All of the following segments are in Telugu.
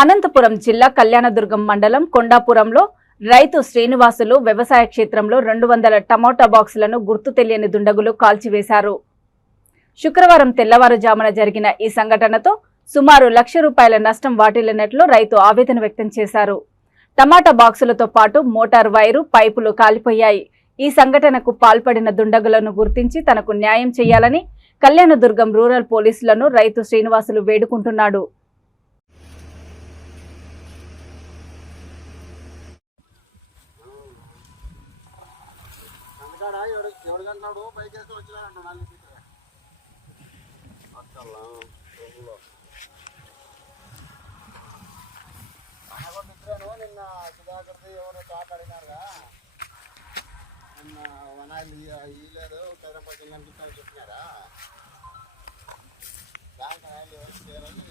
అనంతపురం జిల్లా కళ్యాణదుర్గం మండలం కొండాపురంలో రైతు శ్రీనివాసులు వ్యవసాయ క్షేత్రంలో 200 టమోటా బాక్సులను గుర్తు తెలియని దుండగులు కాల్చివేశారు. శుక్రవారం తెల్లవారుజామున జరిగిన ఈ సంఘటనతో సుమారు ₹1,00,000 నష్టం వాటిల్లినట్లు రైతు ఆవేదన వ్యక్తం చేశారు. టమాటా బాక్సులతో పాటు మోటార్ వైరు, పైపులు కాలిపోయాయి. ఈ సంఘటనకు పాల్పడిన దుండగులను గుర్తించి తనకు న్యాయం చేయాలని కళ్యాణదుర్గం రూరల్ పోలీసులను రైతు శ్రీనివాసులు వేడుకుంటున్నాడు. ఎవరికంటున్నాడు బైక్ వేసుకొని వచ్చినాడంట నాలుగు మిత్రులు నిన్న సుధాకర్ది ఎవరో తోట అడిగినారుగా నిన్న వనాయిలు ఇయ్యలేదు కైరంపల్లి కనిపిస్తారని చెప్పినారా దానికి ఆయన ఎవరు చేయాలని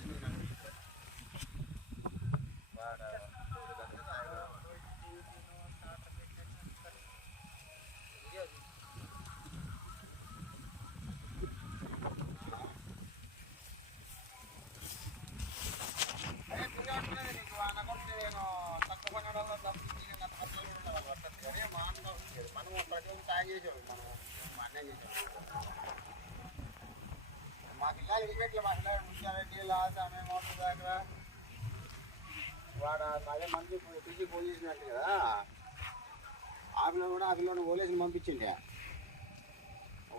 మనం ప్రతి ఒక్క సాయం చేసాం మనం అన్యాయం చేసాం మా పిల్లలు ఇడిపెట్లే మా పిల్లలు ముఖ్యారెడ్డి లాస్ ఆమె మోటర్ దగ్గర వాడు అదే మంది పిలిచి ఫోన్ చేసినట్టు కదా ఆపిలో కూడా ఆ పిల్లని ఓలేసిని పంపించిండే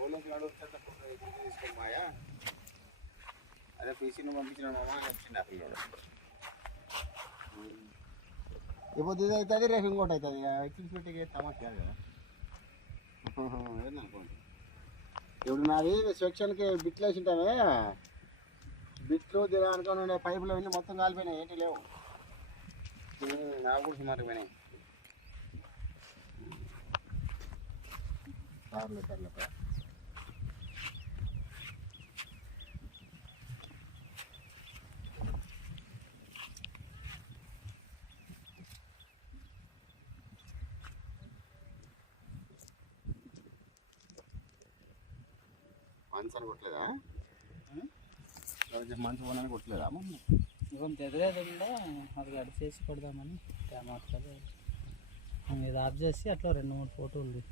ఓలేసి అడుగుతుంటే తీసుకొని మాయా అదే పీసీని పంపించిన అని వచ్చింది ఆ పిల్లడు ఇప్పుడు ఇది అవుతుంది రేపు ఇంకోటి అవుతుంది ఎక్కించినట్టుగా తమాషా కదా ఏందనుకోండి ఇప్పుడు నాది సెక్షన్కి బిట్లు వేసి ఉంటామే బిట్లు అనుకోని పైపులు వెళ్ళి మొత్తం కాలిపోయినాయి ఏంటి లేవు నాకు కూడా సుమారు పోయినాయి సర్లే మంచి అని కొట్టలేదా మంచి పోనని కొట్టలేదా కొంచెం ఎదురేదంటే అది అడిచేసి కొడదామని టమాటాలు ఇది ఆఫ్ చేసి అట్లా 2-3 ఫోటోలు